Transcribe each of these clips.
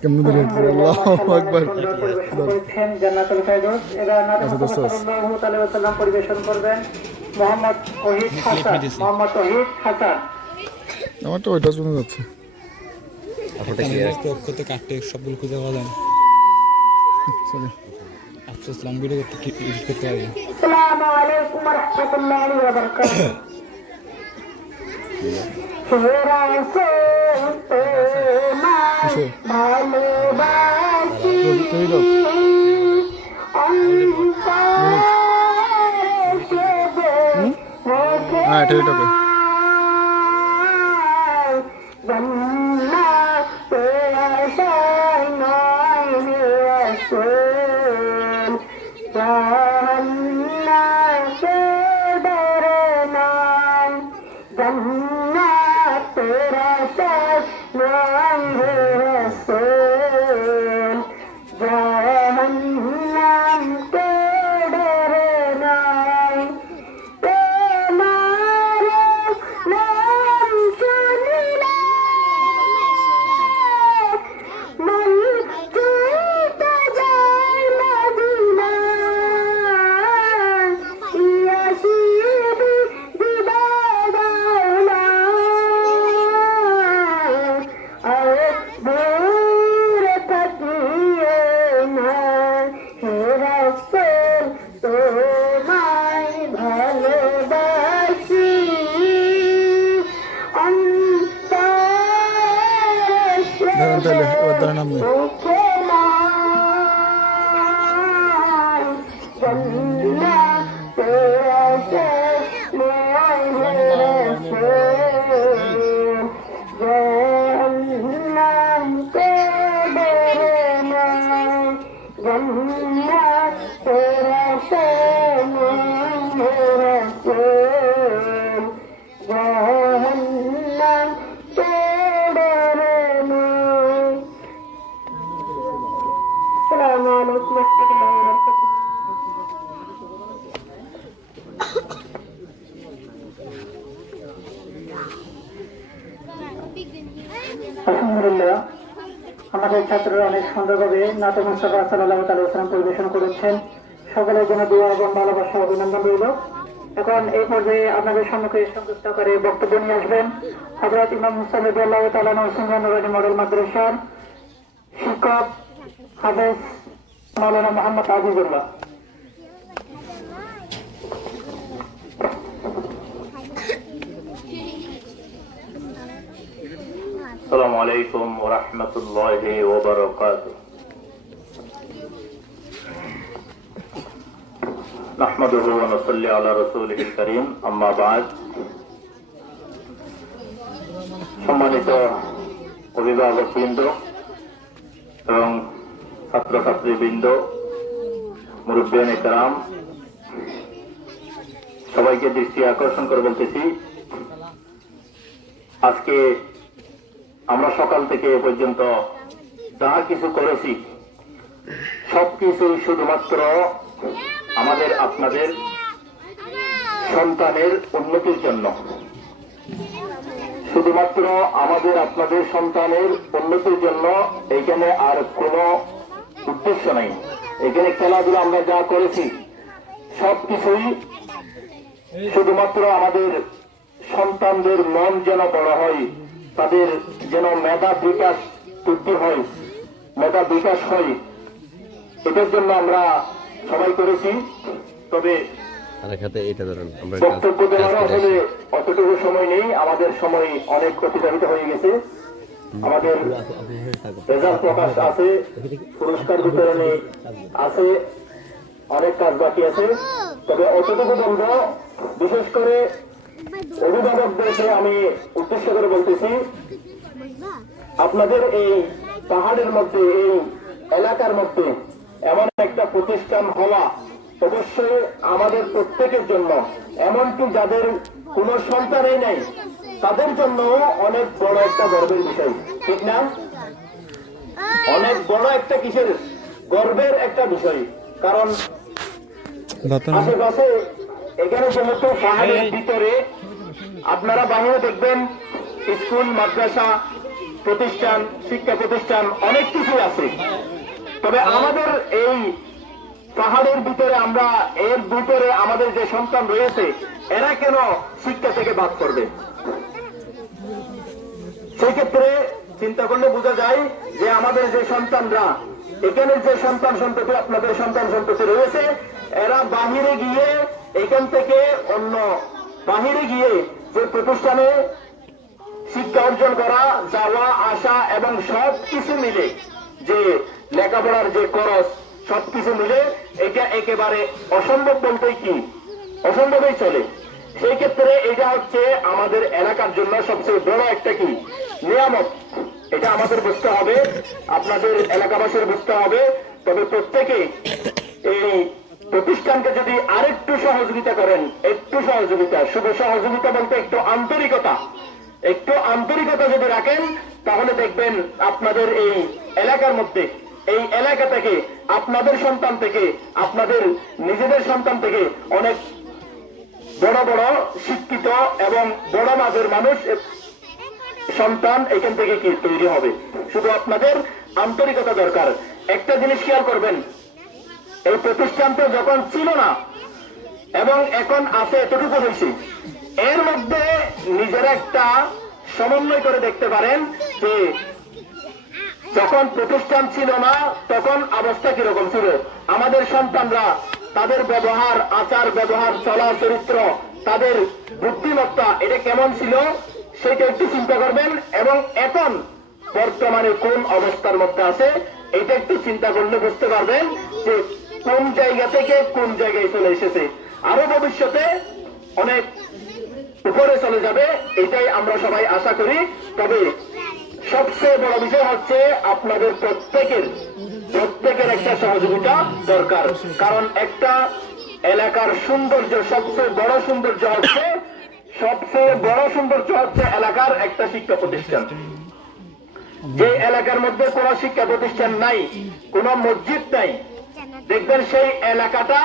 কেমন ধরে আল্লাহু আকবার জান্নাতুল ফেরদৌস। এবার নবী সাল্লাল্লাহু আলাইহি ওয়াসাল্লাম পরিবেশন করবেন মোহাম্মদ ওহিদ হাসান। মোহাম্মদ ওহিদ হাসান। আমারটা ওইটা শোনা যাচ্ছে। আপনারা কি স্টপ করতে কাটতে সবগুলো খুঁজে পাওয়া যায় না। সরি আফসোস লং ভিডিও করতে এডিট করতে হবে। আসসালামু আলাইকুম ওয়া রাহমাতুল্লাহি ওয়া বারাকাতুহু। হ্যাঁ ঠিক আছে তাহলে এবার ধরেন আপনি আলহামদুলিল্লাহ, আমাদের ছাত্ররা অনেক সুন্দরভাবে নাটক মুস্তাফা সাল্লাল্লাহু আলাইহি ওয়াসাল্লাম পরিবেশন করেছেন। সকলের জন্য দোয়া এবং ভালোবাসা অভিনন্দন রইল। এখন এই পর্যায়ে আপনাদের সম্মুখে সংযুক্ত করে বক্তব্য নিয়ে আসবেন হযরত ইমাম মুহসিন রাদিয়াল্লাহু তাআলা আনহু নুরানী মডেল মাদ্রাসার শিক্ষক হাফেজ মাওলানা মুহাম্মদ আজিজুল্লাহ। السلام عليكم ورحمة الله وبركاته. نحمده ونصلي على رسوله الكريم. أما بعد, সম্মানিত অভিভাবকবৃন্দ এবং ছাত্রছাত্রীবৃন্দ, মুরব্বিয়ানে কেরাম, সবাইকে দৃষ্টি আকর্ষণ করে বলতেছি, আজকে আমরা সকাল থেকে এ পর্যন্ত যা কিছু করেছি সবকিছুই শুধুমাত্র আমাদের আপনাদের সন্তানের উন্নতির জন্য, শুধুমাত্র আমাদের আপনাদের সন্তানের উন্নতির জন্য। এখানে আর কোনো উদ্দেশ্য নাই। এখানে খেলাধুলা আমরা যা করেছি সবকিছুই শুধুমাত্র আমাদের সন্তানদের মন যেন বড় হয়, তাদের যেন মেধা বিকাশ বৃদ্ধি হয়, মেধা বিকাশ হয়, এটার জন্য আমরা সবাই করেছি। তবে বক্তব্য দেওয়ার আসলে অতটুকু সময় নেই, আমাদের সময় অনেক অতিবাহিত হয়ে গেছে। আমাদের রেজাল্ট প্রকাশ আছে, পুরস্কার বিতরণী আছে, অনেক কাজ বাকি আছে। তবে অতটুকু বলবো, বিশেষ করে অভিভাবকদেরকে আমি উদ্দেশ্য করে বলতেছি, আপনাদের এই পাহাড়ের মধ্যে, এই এলাকার মধ্যে এমন একটা প্রতিষ্ঠান হওয়া অবশ্যই আমাদের প্রত্যেকের জন্য, এমনকি যাদের কোনো সন্তানই নেই তাদের জন্য অনেক বড় একটা গর্বের বিষয়, ঠিক না? অনেক বড় একটা কিসের গর্বের একটা বিষয়। কারণ আশেপাশে এখানে যেহেতু পাহাড়ের ভিতরে, আপনারা বাইরে দেখবেন স্কুল, মাদ্রাসা প্রতিষ্ঠান, শিক্ষা প্রতিষ্ঠান অনেক কিছু আছে। তবে আমাদের এই পাহাড়ের ভিতরে এর ভিতরে আমাদের যে সন্তান রয়েছে, এরা কেন শিক্ষা থেকে বাদ করবে? সেই ক্ষেত্রে চিন্তা করলে বোঝা যায় যে আমাদের যে সন্তানরা, এখানের যে সন্তান সন্ততি, আপনাদের সন্তান সন্ততি রয়েছে, এরা বাহিরে গিয়ে এখান থেকে অন্য বাহিরে গিয়ে যে প্রতিষ্ঠানে শিক্ষা অর্জন করা, যাওয়া আসা এবং সব কিছু মিলে যে লেখাপড়ার যে খরচ, সবকিছু মিলে এটা একেবারে অসম্ভব বলতেই কি অসম্ভবই চলে। সেই ক্ষেত্রে এটা হচ্ছে আমাদের এলাকার জন্য সবচেয়ে বড় একটা কি নিয়ামত। এটা আমাদের বুঝতে হবে, আপনাদের এলাকাবাসীর বুঝতে হবে। তবে প্রত্যেকে এই প্রতিষ্ঠানকে যদি আরেকটু সহযোগিতা করেন, একটু সহযোগিতা, শুধু সহযোগিতা বলতে একটু আন্তরিকতা যদি রাখেন, তাহলে দেখবেন আপনাদের এই এলাকার মধ্যে, এই এলাকা থেকে, আপনাদের সন্তান থেকে, আপনাদের নিজেদের সন্তান থেকে অনেক বড় বড় শিক্ষিত এবং বড় মাঝের মানুষ সন্তান এখান থেকে কি তৈরি হবে। শুধু আপনাদের আন্তরিকতা দরকার। একটা জিনিস খেয়াল করবেন, এই প্রতিষ্ঠানটা যখন ছিল না এবং এখন আছে, এতটুকু হয়েছে, এর মধ্যে নিজের একটা সমন্বয় করে দেখতে পারেন যে যখন প্রতিষ্ঠান ছিল না তখন অবস্থা কিরকম ছিল। আমাদের সন্তানরা তাদের ব্যবহার, আচার ব্যবহার, চলা চরিত্র, তাদের বুদ্ধিমত্তা এটা কেমন ছিল সেটা একটু চিন্তা করবেন। এবং এখন বর্তমানে কোন অবস্থার মধ্যে আছে এটা একটু চিন্তা করলে বুঝতে পারবেন যে কোন জায়গা থেকে কোন জায়গায় চলে এসেছে। আরো ভবিষ্যতে অনেক উপরে চলে যাবে, এটাই আমরা সবাই আশা করি। তবে সবচেয়ে বড় বিষয় হচ্ছে আপনাদের প্রত্যেকের একটা সহযোগিতা দরকার। কারণ একটা এলাকার সৌন্দর্য, সবচেয়ে বড় সৌন্দর্য হচ্ছে এলাকার একটা শিক্ষা প্রতিষ্ঠান। যে এলাকার মধ্যে কোন শিক্ষা প্রতিষ্ঠান নাই, কোন মসজিদ নাই, দেখবেন সেই এলাকাটা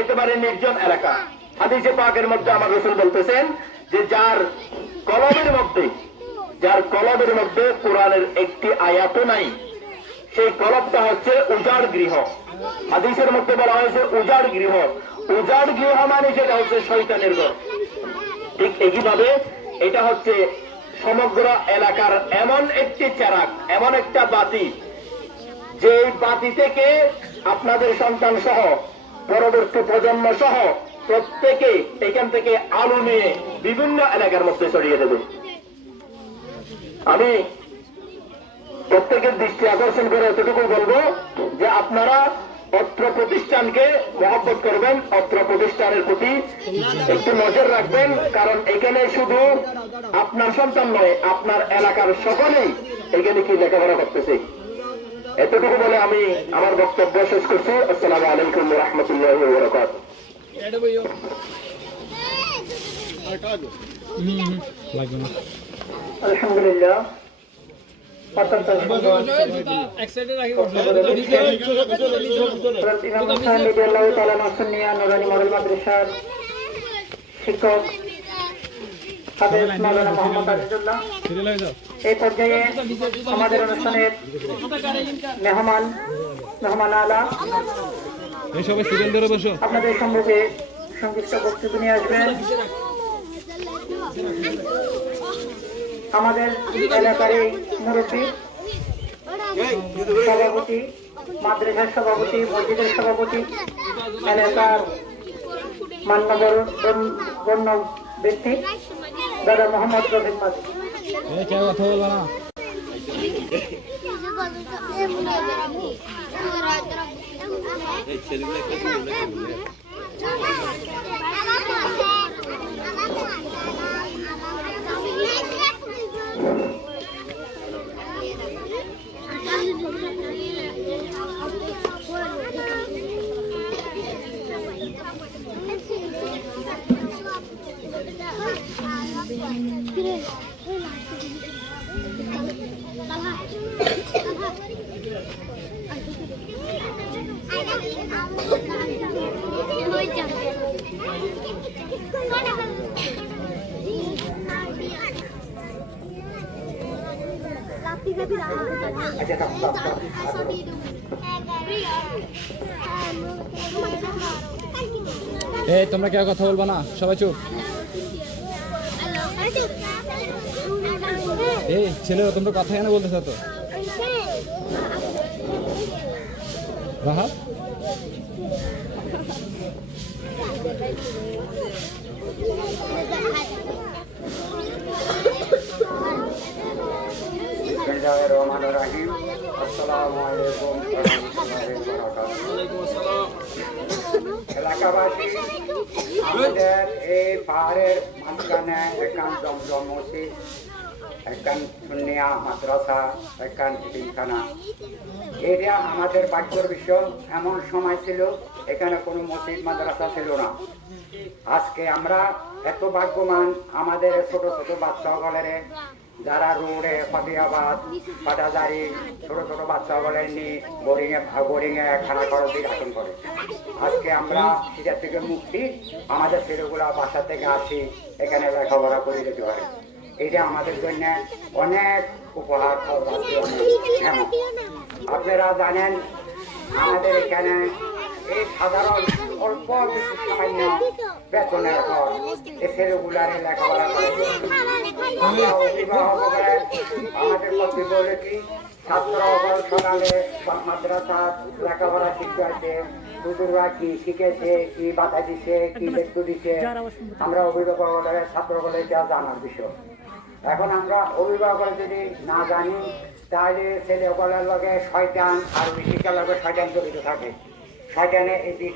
একেবারে নির্জন এলাকা। হাদিসে পাকের মধ্যে আমার রাসূল বলতেছেন যে যার কলবের মধ্যে কোরআনের একটি আয়াতও নাই, সেই কলবটা হচ্ছে উজাড় গৃহ। হাদিসের মধ্যে বলা হয়েছে উজাড় গৃহ। উজাড় গৃহ মানে সেটা হচ্ছে শয়তানের ঘর। ঠিক একইভাবে এটা হচ্ছে সমগ্র এলাকার এমন একটি চারাক, এমন একটা বাতি, যে বাতি থেকে আপনাদের সন্তান সহ পরবর্তী প্রজন্ম সহ প্রত্যেকে এখান থেকে আলো নিয়ে বিভিন্ন এলাকার মধ্যে ছড়িয়ে দেবে। আমি প্রত্যেকের দৃষ্টি আকর্ষণ করে এতটুকু বলবো যে আপনারা অত্র প্রতিষ্ঠানকে মহব্বত করবেন, অত্র প্রতিষ্ঠানের প্রতি একটু নজর রাখবেন। কারণ এখানে শুধু আপনার সন্তান নয়, আপনার এলাকার সকলেই এখানে কি লেখাপড়া করতেছে। এতটুকু বলে আমি আমার বক্তব্য শেষ করছি। আসসালামু আলাইকুম ওয়া রাহমাতুল্লাহি ওয়া বারাকাতুহু। আলহামদুলিল্লাহ, শিক্ষক হাফেজ মাওলানা মোহাম্মদ আজিজুল্লাহ এই পর্যায়ে আমাদের অনুষ্ঠানের মেহমান আলা আপনাদের সম্মুখে সংক্ষিপ্ত বক্তব্য নিয়ে আসবেন আমাদের এলাকার এই মুরব্বী, সভাপতি, মাদ্রাসার সভাপতি, মসজিদের সভাপতি, এলাকার মান্যগণ্য ব্যক্তি দাদা মোহাম্মদ রফিক মাঝি। এই তোমরা কেউ কথা বলবো না, সবাই চুপ। এই ছেলেরা তোমরা কথা কেন বলতেছো তো? রাহাত বিসমিল্লাহিররহমানিররহিম। আসসালামু আলাইকুম ওয়া রাহমাতুল্লাহি ওয়া বারাকাতুহু। এলাকাবাসী, আমাদের এই পাহাড়ের মাঝখানে একান জমজম মসজিদ, একান সুন্নিয়া মাদ্রাসা, একান এতিমখানা। এটা আমাদের ভাগ্যের বিষয়। এমন সময় ছিল এখানে কোনো মসজিদ মাদ্রাসা ছিল না। আজকে আমরা এত ভাগ্যবান, আমাদের ছোট ছোট বাচ্চাগুলোরে যারা রোডে ফতেহাবাদ পাটাদারি ছোট ছোট বাচ্চাগুলো নিয়ে বোরিংয়ে খানা খরচ দিয়ে রাখুন করে। আজকে আমরা সেটা থেকে মুক্তি, আমাদের ছেলেগুলা বাসা থেকে আসি, এখানে লেখাপড়া করে যেতে পারে। এটা আমাদের জন্য অনেক উপহার। হ্যাঁ, আপনারা জানেন আমাদের এখানে এই সাধারণ অল্প কিছু সামান্য বেতনের পর এই ছেলেগুলারে লেখাপড়া করে। অভিভাবকরা আমাদের কর্তৃত্ব হলে কি ছাত্র সকালে মাদ্রাসা লেখাপড়া শিখতে আছে, হুজুররা কি শিখেছে, কি বাধা দিছে, কি দেখতে দিছে, আমরা অভিভাবকরা ছাত্রগুলো এটা জানার বিষয়। এখন আমরা অভিভাবকরা যদি না জানি তাহলে ছেলেগুলোর লগে শয়তান আর শিক্ষার লগে শয়তান জড়িত থাকে। শয়তানে এদিক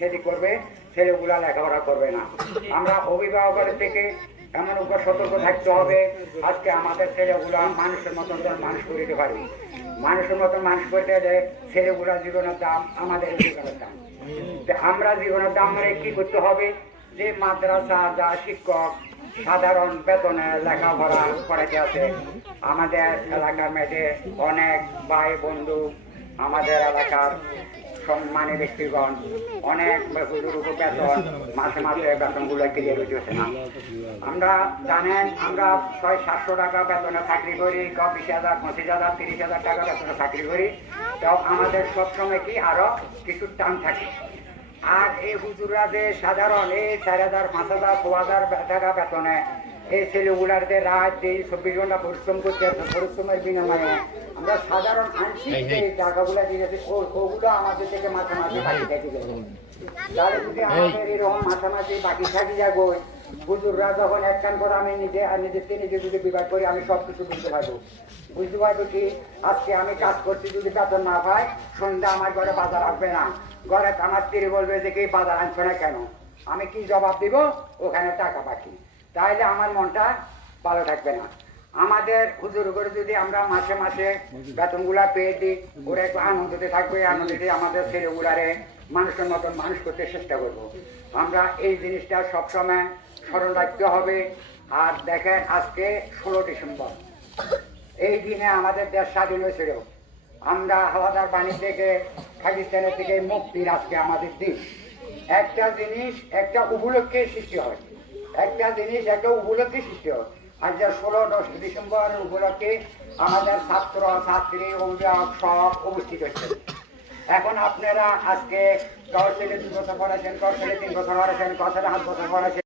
সেদিক করবে, ছেলেগুলা লেখাপড়া করবে না। আমরা অভিভাবকের থেকে এমন উপর সতর্ক থাকতে হবে, আজকে আমাদের ছেলেগুলা মানুষের মতন মানুষ করে দিতে পারি। মানুষের মতন মানুষ করতে গেলে ছেলেগুলা জীবনের দাম, আমাদের জীবনের দাম। আমরা জীবনের দাম মানে কি করতে হবে, যে মাদ্রাসা যা শিক্ষক সাধারণ বেতনে লেখাপড়া করাতে আছে, আমাদের এলাকার মেয়েদের অনেক ভাই বন্ধু, আমাদের এলাকার সম্মানী ব্যক্তিগণ অনেক হুজুর বেতন মাসে মাসে বেতনগুলো ক্লিয়ার হইতেছে না। আমরা জানেন আমরা 600-700 টাকা বেতনে চাকরি করি, 20,000, 25,000, 30,000 টাকা বেতনে চাকরি করি। তো আমাদের সবসময় কি আরো কিছু টান থাকে। আর এই হুজুররা যে সাধারণ এই 4,000, 5,000, 6,000 টাকা বেতনে এই ছেলেগুলারদের রাত দিয়ে 24 ঘন্টা পরিশ্রম করতে, পরিশ্রমের বিনিময়ে আমরা সাধারণ আনছি যে টাকাগুলো দিয়েছি, ওগুলো আমাদের থেকে মাঝে মাঝে বাকি থেকে যাবে। তাহলে যদি আমাদের এরকম মাঝামাঝি বাকি থাকি যাবো, হুজুররা যখন একখান করে আমি নিজে যদি বিবাদ করি, আমি সব কিছু বুঝতে পারবো কি আজকে আমি কাজ করছি, যদি বেতন না পাই সন্ধ্যা আমার ঘরে বাজার আসবে না। ঘরে আমার স্ত্রী বলবে যে কি বাজার আনছো না কেন, আমি কি জবাব দিব, ওখানে টাকা বাকি। তাহলে আমার মনটা ভালো থাকবে না। আমাদের হুজুর করে যদি আমরা মাসে মাসে বেতনগুলা পেয়ে দিই, ওরা একটু আনন্দতে থাকবে, আনন্দতে আমাদের ছেলেগুলারে মানুষের মতন মানুষ করতে চেষ্টা করব। আমরা এই জিনিসটা সবসময় স্মরণ রাখতে হবে। আর দেখেন আজকে 16 ডিসেম্বর, এই দিনে আমাদের দেশ স্বাধীন হয়েছিল। আমরা হাওলাদার বাণী থেকে, পাকিস্তানের থেকে মুক্তির আজকে আমাদের দিন। একটা জিনিস একটা উপলক্ষে সৃষ্টি হয়, একটা জিনিস একটা উপলক্ষে সৃষ্টি হয়। আজ 16 ডিসেম্বর উপলক্ষে আমাদের ছাত্র ছাত্রী অভিভাবক সব উপস্থিত হচ্ছে। এখন আপনারা আজকে 10 ছেলে 2 বছর পড়াচ্ছেন, 10 ছেলে 3 বছর পড়াচ্ছেন, 10 ছেলে 8 বছর পড়াচ্ছেন।